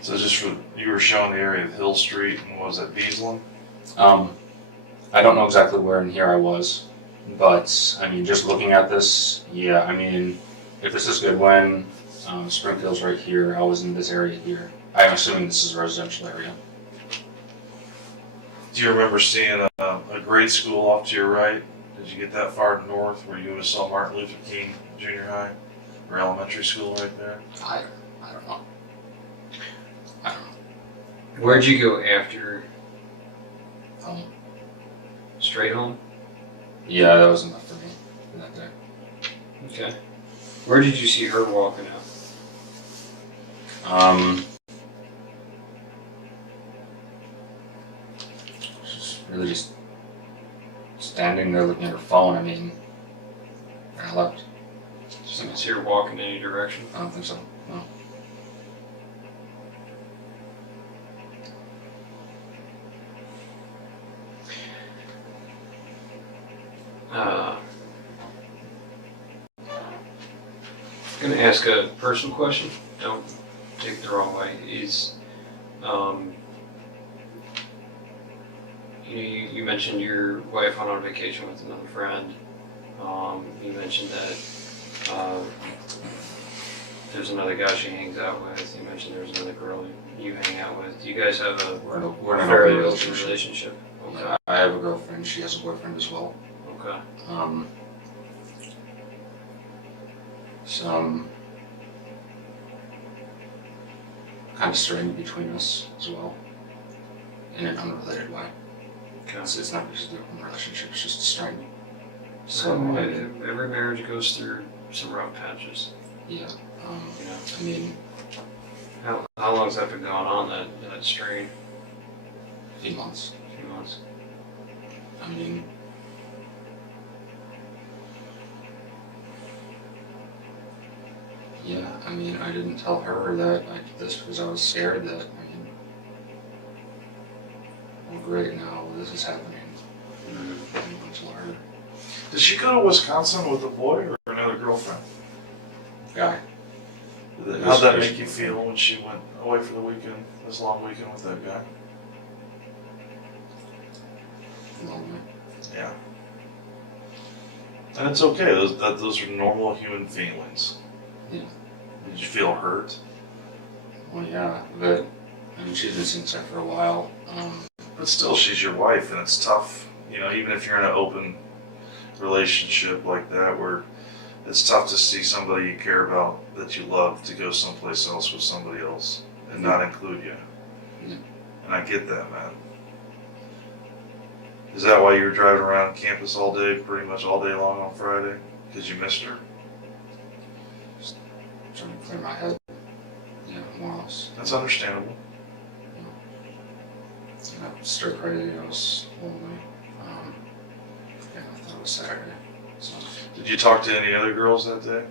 So you were showing the area of Hill Street and what was that, Beaslin? I don't know exactly where in here I was, but I mean, just looking at this, yeah, I mean, if this is Goodwin, Springfield's right here, I was in this area here. I'm assuming this is a residential area. Do you remember seeing a grade school off to your right? Did you get that far north where you saw Martin Luther King Junior High or elementary school right there? I don't know. I don't know. Where'd you go after? Home. Straight home? Yeah, that was enough for me for that day. Okay. Where did you see her walking out? She's really just standing there looking at her phone. I mean, and I left. So you see her walk in any direction? I don't think so, no. I'm going to ask a personal question. Don't take it the wrong way. You mentioned your wife went on vacation with another friend. You mentioned that there's another guy she hangs out with. You mentioned there's another girl you hang out with. Do you guys have we're in an fairly open open relationship? Okay. Yeah, I have a girlfriend. She has a boyfriend as well. Okay. Some kind of strain between us as well, in an unrelated way. Okay. It's not just a relationship; it's just a strain. So every marriage goes through some rough patches. Yeah. Yeah. I mean, how long's that been going on? That strain? a few months. A few months. I mean, yeah, I mean, I didn't tell her that I did this because I was scared that, I mean, well, great, now this is happening. I didn't tell her. Did she go to Wisconsin with a boy or another girlfriend? Guy. How'd that make you feel when she went away for the weekend, this long weekend with that guy? Lonely. Yeah. And it's okay, those are normal human feelings. Yeah. Did you feel hurt? Well, yeah, but, I mean, she's been seeing sex for a while. But still, she's your wife, and it's tough, you know, even if you're in an open relationship like that, where it's tough to see somebody you care about, that you love, to go someplace else with somebody else and not include you. Yeah. And I get that, man. Is that why you were driving around campus all day, pretty much all day long on Friday? Because you missed her? Just trying to clear my head. Yeah, more or less. That's understandable. Yeah, stir crazy, I was lonely. was Saturday. So. Did you talk to any other girls that day?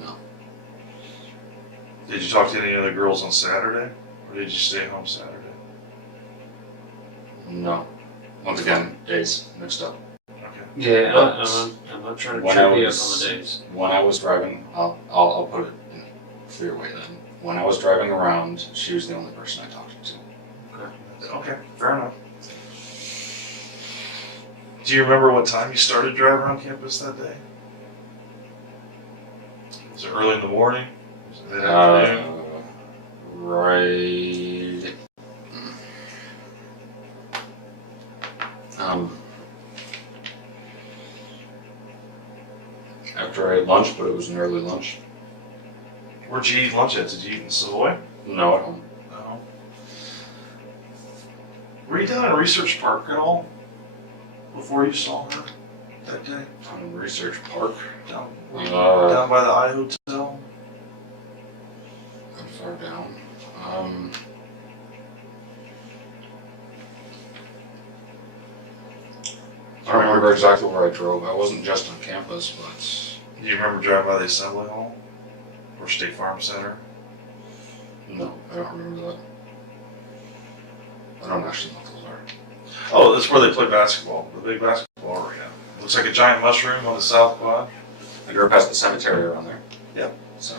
No. Did you talk to any other girls on Saturday? Or did you stay home Saturday? No. Once again, days mixed up. Yeah, I'm not trying to trip you up on the days. When I was driving, I'll put it in a clear way then. When I was driving around, she was the only person I talked to. Okay, fair enough. Do you remember what time you started driving around campus that day? Was it early in the morning? Was it mid-afternoon? Right. After I ate lunch, but it was an early lunch. Where'd you eat lunch at? Did you eat in Savoy? No, at home. No. Were you down in Research Park at all before you saw her that day? Down in Research Park? Down by the I Hotel? How far down? I don't remember exactly where I drove. I wasn't just on campus, but... Do you remember driving by the Assembly Hall? Or State Farm Center? No, I don't remember that. I don't actually know what those are. Oh, that's where they play basketball. The big basketball arena. Looks like a giant mushroom on the south quad. I drove past the cemetery around there. Yep. So,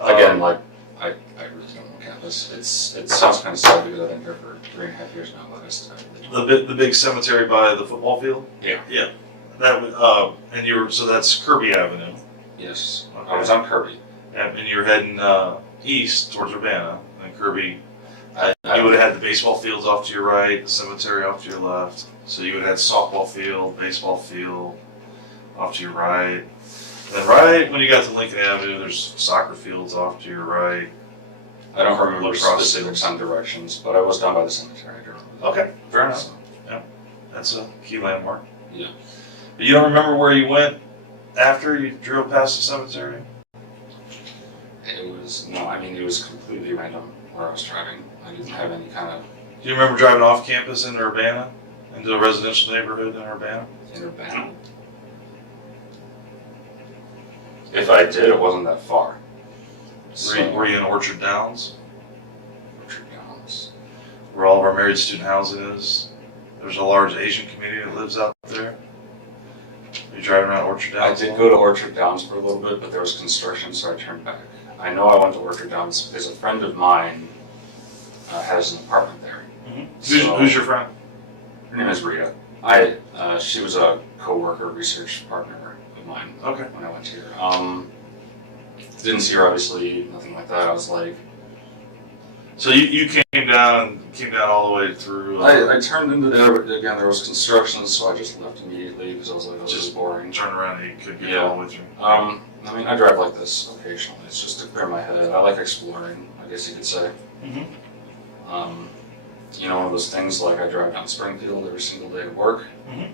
again, like, I really don't know campus. It sounds kind of sad because I've been here for 3.5 years now, but the big cemetery by the football field? Yeah. Yeah. That and you were, so that's Kirby Avenue. Yes. Okay. I was on Kirby. And you're heading east towards Urbana, and Kirby. You would have had the baseball fields off to your right, the cemetery off to your left. So you would have had softball field, baseball field off to your right. And then right when you got to Lincoln Avenue, there's soccer fields off to your right. I don't remember specifics on directions, but I was down by the cemetery. Okay, fair enough. Yeah, that's a key landmark. Yeah. But you don't remember where you went after you drove past the cemetery? It was completely random where I was driving. I didn't have any kind of... Do you remember driving off campus into Urbana? Into a residential neighborhood in Urbana? In Urbana? If I did, it wasn't that far. Were you in Orchard Downs? Orchard Downs. Where all of our married student housing is. There's a large Asian community that lives out there. Are you driving around Orchard Downs? I did go to Orchard Downs for a little bit, but there was construction, so I turned back. I know I went to Orchard Downs because a friend of mine has an apartment there. Mm-hmm. Who's your friend? Her name is Rita. She was a co-worker, research partner of mine. Okay. When I went here. Didn't see her, obviously, nothing like that. I was like... So you came down all the way through... I turned into there, but again, there was construction, so I just left immediately because I was like, oh, this is boring. Turn around and you could get all the way through. I mean, I drive like this occasionally. It's just to clear my head. I like exploring, I guess you could say. Mm-hmm. One of those things like I drive down Springfield every single day to work. Mm-hmm.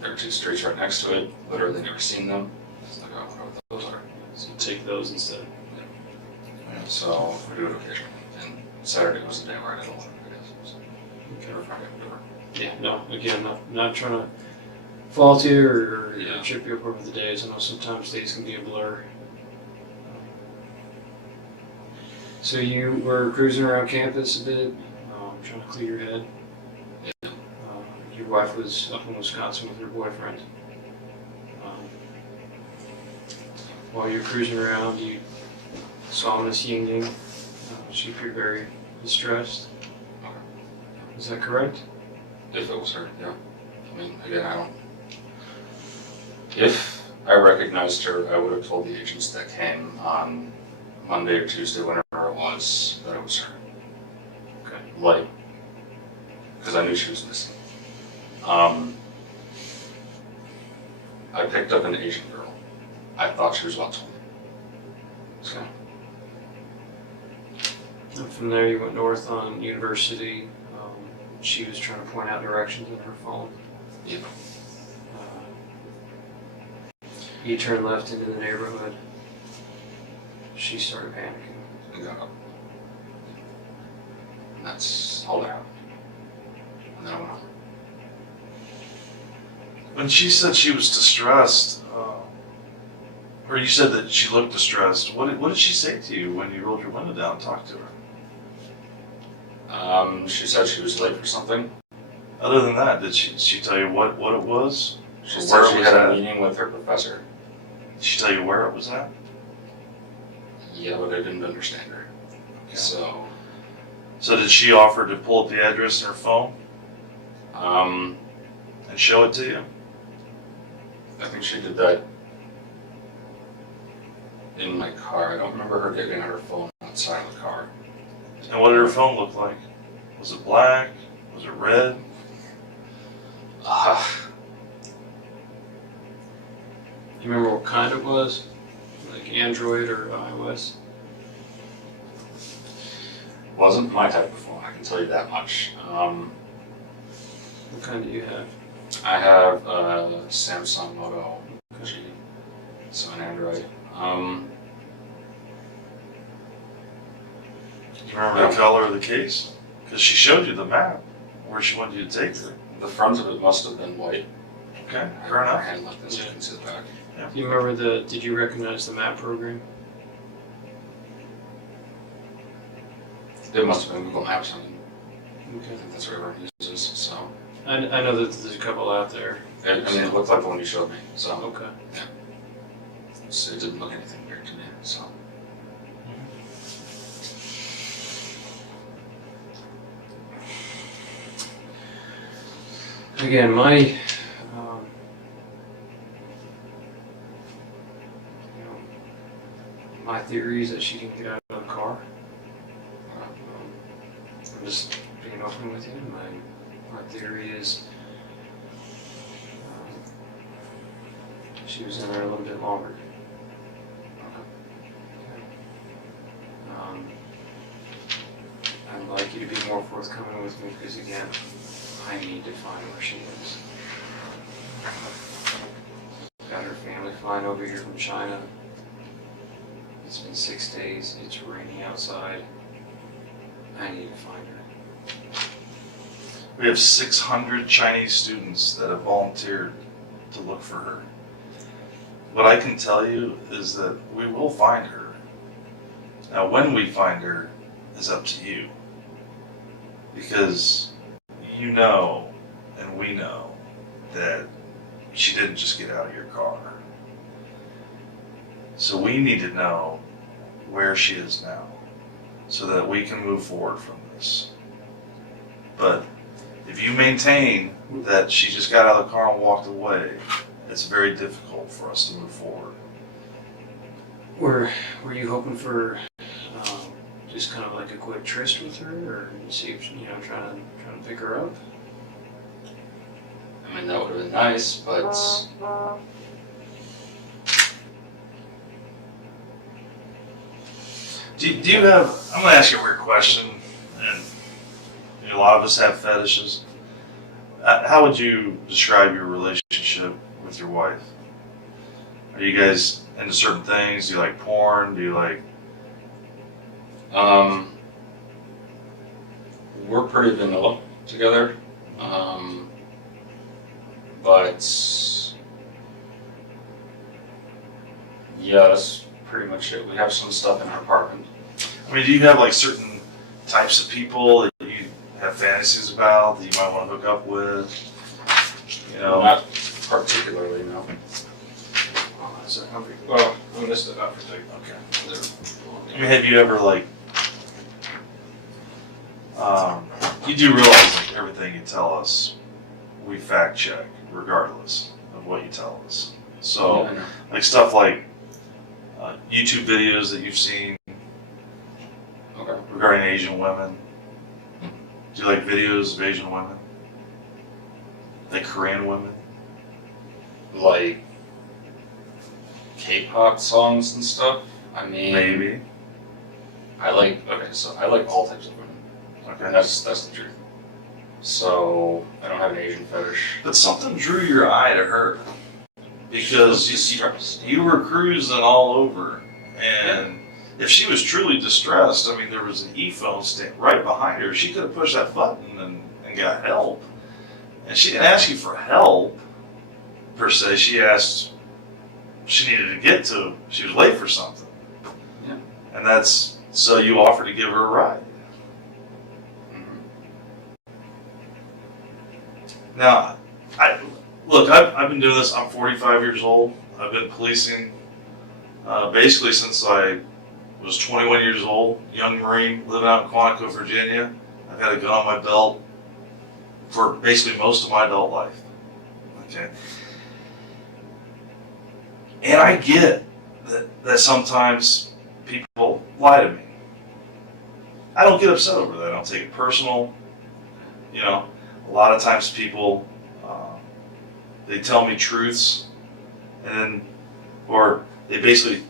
There are 2 streets right next to it. Literally never seen them. It's like, I wonder what those are. So you take those instead. Yeah, so we do it occasionally. And Saturday was the day where I did a lot of videos. So. Okay. Or Friday, whatever. Yeah, no, again, not trying to fault you or Yeah. trip you up over the days. I know sometimes days can be a blur. So you were cruising around campus a bit, trying to clear your head. Yeah. Your wife was up in Wisconsin with her boyfriend. While you were cruising around, you saw Miss Ying Ying. She appeared very distressed. Okay. Is that correct? If it was her, yeah. I mean, again, I don't... If I recognized her, I would have told the agents that came on Monday or Tuesday, whenever it was, that it was her. Okay. Like, because I knew she was missing. I picked up an Asian girl. I thought she was about 20. So. And from there you went north on University. She was trying to point out directions on her phone. Yeah. You turned left into the neighborhood. She started panicking. I got up. And that's all that happened. And then I went home. When she said she was distressed, or you said that she looked distressed, what did she say to you when you rolled your window down and talked to her? She said she was late for something. Other than that, did she tell you what it was? She said she had a meeting with her professor. Did she tell you where it was at? Yeah, but I didn't understand her. Okay. So did she offer to pull up the address in her phone? And show it to you? I think she did that in my car. I don't remember her getting her phone outside of the car. And what did her phone look like? Was it black? Was it red? You remember what kind it was? Like Android or iOS? Wasn't my type of phone, I can tell you that much. What kind do you have? I have a Samsung Moto G, so an Android. Do you remember the color of the case? Because she showed you the map where she wanted you to take her. The front of it must have been white. Okay, fair enough. My hand like this, you can see the back. Yeah. Do you remember did you recognize the map program? It must have been Google Maps. I mean, Okay. I think that's what everyone uses, so. I know that there's a couple out there. It looked like the one you showed me, so. Okay. Yeah. So it didn't look anything weird to me, so. Again, my my theory is that she didn't get out of the car. I'm just being open with you. My theory is she was in there a little bit longer. I'd like you to be more forthcoming with me because, again, I need to find where she is. Got her family flying over here from China. It's been 6 days. It's raining outside. I need to find her. We have 600 Chinese students that have volunteered to look for her. What I can tell you is that we will find her. Now, when we find her is up to you. Because you know, and we know, that she didn't just get out of your car. So we need to know where she is now, so that we can move forward from this. But if you maintain that she just got out of the car and walked away, it's very difficult for us to move forward. Were you hoping for just kind of like a quick tryst with her, or see if trying to pick her up? I mean, that would have been nice, but do you have, I'm going to ask you a weird question, and a lot of us have fetishes. How would you describe your relationship with your wife? Are you guys into certain things? Do you like porn? Do you like... we're pretty vanilla together. But yeah, that's pretty much it. We have some stuff in our apartment. I mean, do you have like certain types of people that you have fantasies about that you might want to hook up with? You know, not particularly, no. Oh, that's a comfy. Well, I'm gonna step out for a second. Okay. I mean, have you ever like? You do realize like everything you tell us, we fact check regardless of what you tell us. So, Yeah, like stuff like YouTube videos that you've seen regarding Asian women. Do you like videos of Asian women? Like Korean women? Like K-pop songs and stuff. I mean, Maybe. I like all types of women. Okay. And that's the truth. So I don't have an Asian fetish. But something drew your eye to her because you were cruising all over, and if she was truly distressed, I mean, there was an e-phone stand right behind her. She could have pushed that button and got help. And she didn't ask you for help. per se. She asked, she needed to get to, she was late for something. Yeah. And that's, so you offered to give her a ride. Now, I've been doing this, I'm 45 years old. I've been policing basically since I was 21 years old, young Marine, living out in Quantico, Virginia. I've had a gun on my belt for basically most of my adult life. Okay. And I get that sometimes people lie to me. I don't get upset over that. I don't take it personal. You know, a lot of times people, they tell me truths, and then, or they basically,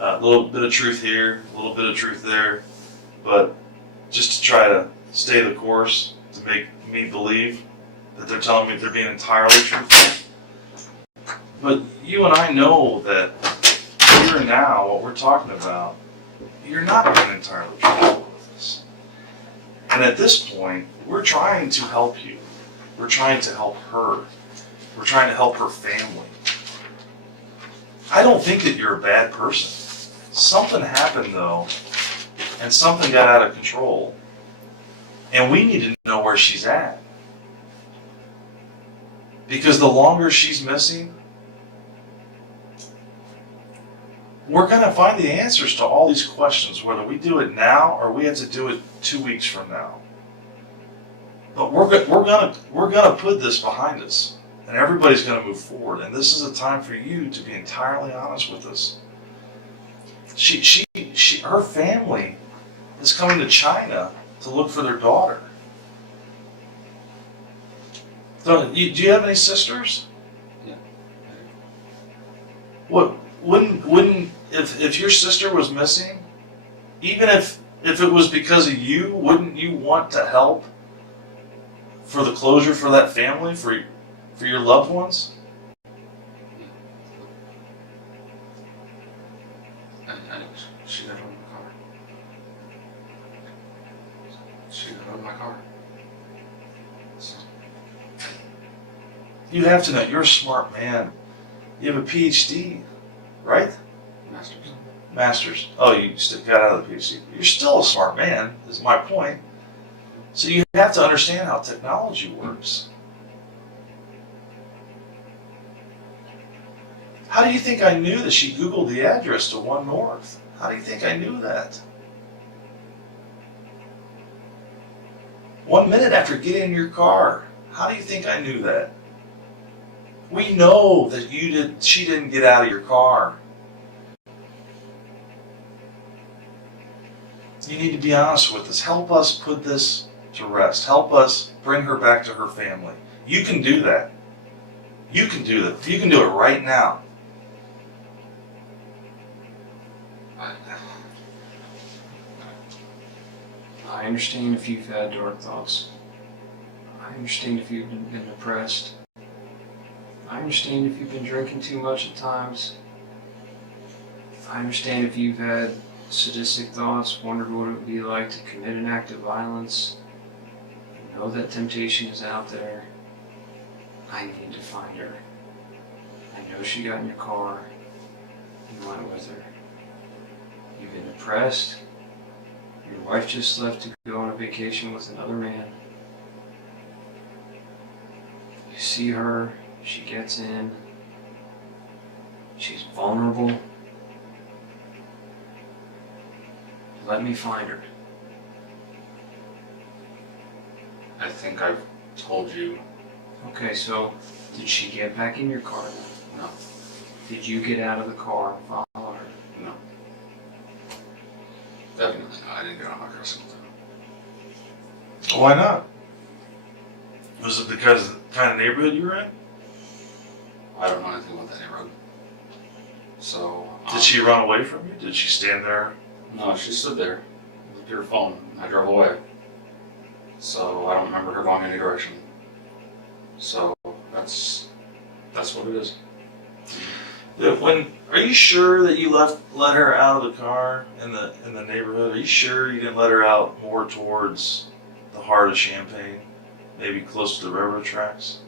a little bit of truth here, a little bit of truth there, but just to try to stay the course, to make me believe that they're telling me they're being entirely truthful. But you and I know that here and now, what we're talking about, you're not being entirely truthful with us. And at this point, we're trying to help you. We're trying to help her. We're trying to help her family. I don't think that you're a bad person. Something happened though, and something got out of control. And we need to know where she's at. Because the longer she's missing, we're going to find the answers to all these questions, whether we do it now or we have to do it 2 weeks from now. But we're gonna put this behind us, and everybody's going to move forward. And this is a time for you to be entirely honest with us. Her family is coming to China to look for their daughter. Do you have any sisters? Yeah. What wouldn't if your sister was missing, even if it was because of you, wouldn't you want to help for the closure for that family, for your loved ones? She got out of my car. She got out of my car. So. You have to know, you're a smart man. You have a PhD, right? Master's. Oh, you got out of the PhD. You're still a smart man, is my point. So you have to understand how technology works. How do you think I knew that she Googled the address to 1 North? How do you think I knew that? 1 minute after getting in your car, how do you think I knew that? We know that she didn't get out of your car. You need to be honest with us. Help us put this to rest. Help us bring her back to her family. You can do that. You can do that. You can do it right now. I understand if you've had dark thoughts. I understand if you've been depressed. I understand if you've been drinking too much at times. I understand if you've had sadistic thoughts, wondered what it would be like to commit an act of violence. You know that temptation is out there. I need to find her. I know she got in your car. You went with her. You've been depressed. Your wife just left to go on a vacation with another man. You see her, she gets in. She's vulnerable. Let me find her. I think I've told you. Okay, so did she get back in your car then? No. Did you get out of the car and follow her? No. Definitely not. I didn't get on my car single time. Why not? Was it because of the kind of neighborhood you were in? I don't know anything about that neighborhood. So. Did she run away from you? Did she stand there? No, she stood there with your phone. I drove away. So I don't remember her going any direction. So that's what it is. Are you sure that you let her out of the car in the neighborhood? Are you sure you didn't let her out more towards the heart of Champaign, maybe close to the railroad tracks?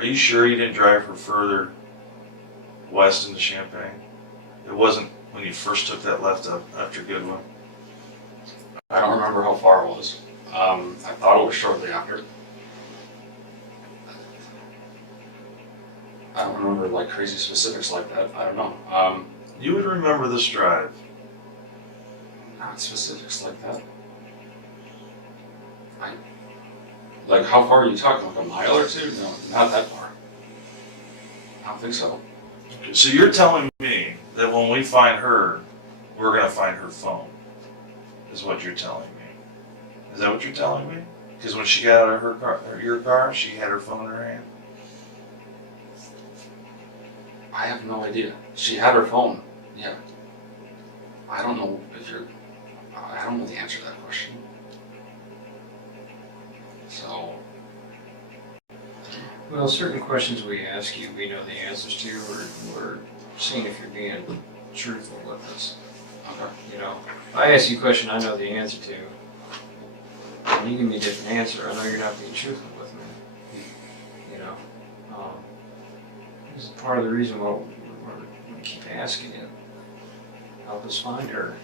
Are you sure you didn't drive her further west into Champaign? It wasn't when you first took that left up after Goodwin? I don't remember how far it was. I thought it was shortly after. I don't remember like crazy specifics like that. I don't know. You would remember this drive. Not specifics like that. Like how far are you talking? Like a mile or two? No, not that far. I don't think so. Okay, so you're telling me that when we find her, we're going to find her phone, is what you're telling me. Is that what you're telling me? Because when she got out of her car, or your car, she had her phone in her hand? I have no idea. She had her phone. Yeah. I don't know if you're... I don't know the answer to that question. So... Well, certain questions we ask you, we know the answers to. We're seeing if you're being truthful with us. Okay. You know, if I ask you a question I know the answer to, and you give me a different answer, I know you're not being truthful with me. You know, this is part of the reason why we keep asking you. Help us find her.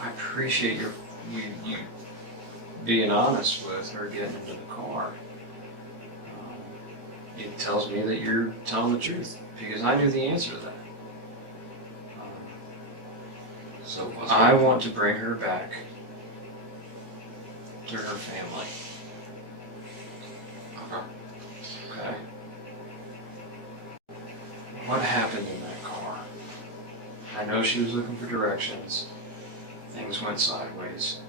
I appreciate you being honest with her getting into the car. It tells me that you're telling the truth because I knew the answer to that. So I want to bring her back to her family. Okay. What happened in that car? I know she was looking for directions. Things went sideways.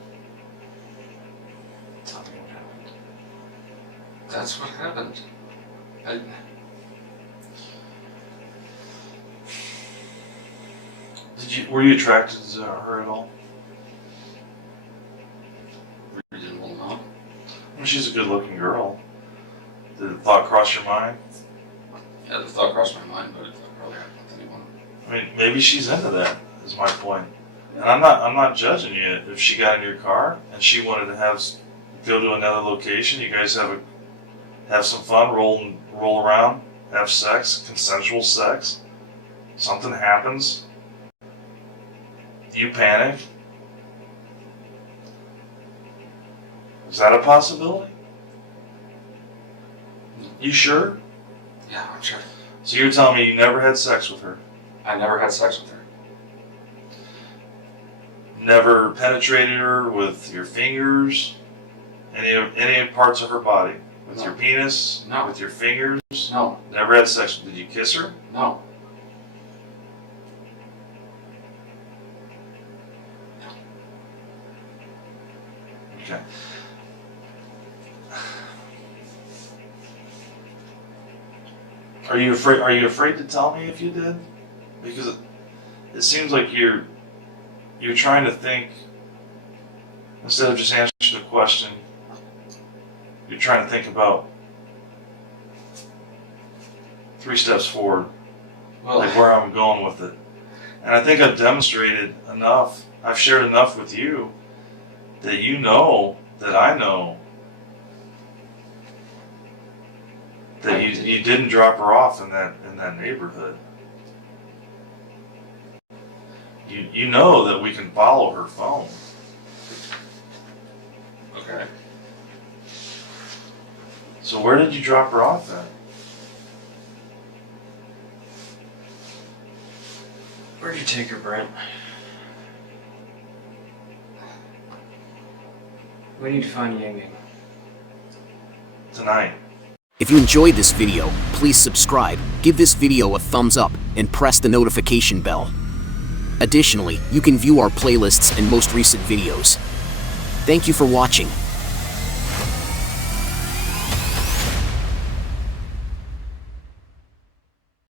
Tell me what happened. That's what happened. Were you attracted to her at all? Reasonable, no. Well, she's a good-looking girl. Did the thought cross your mind? Yeah, the thought crossed my mind, but it probably happened with anyone. I mean, maybe she's into that, is my point. And I'm not judging you if she got in your car and she wanted to go to another location. You guys have some fun, roll around, have sex, consensual sex. Something happens. You panic. Is that a possibility? You sure? Yeah, I'm sure. So you're telling me you never had sex with her? I never had sex with her. Never penetrated her with your fingers? Any parts of her body? With your penis? No. With your fingers? No. Never had sex. Did you kiss her? No. Okay. Are you afraid to tell me if you did? Because it seems like you're trying to think instead of just answering the question. You're trying to think about 3 steps forward, like where I'm going with it. And I think I've demonstrated enough. I've shared enough with you that you know that I know that you didn't drop her off in that neighborhood. You know that we can follow her phone. Okay. So where did you drop her off then? Where'd you take her, Brent? We need to find Ying Ying. Tonight. If you enjoyed this video, please subscribe, give this video a thumbs up, and press the notification bell. Additionally, you can view our playlists and most recent videos. Thank you for watching.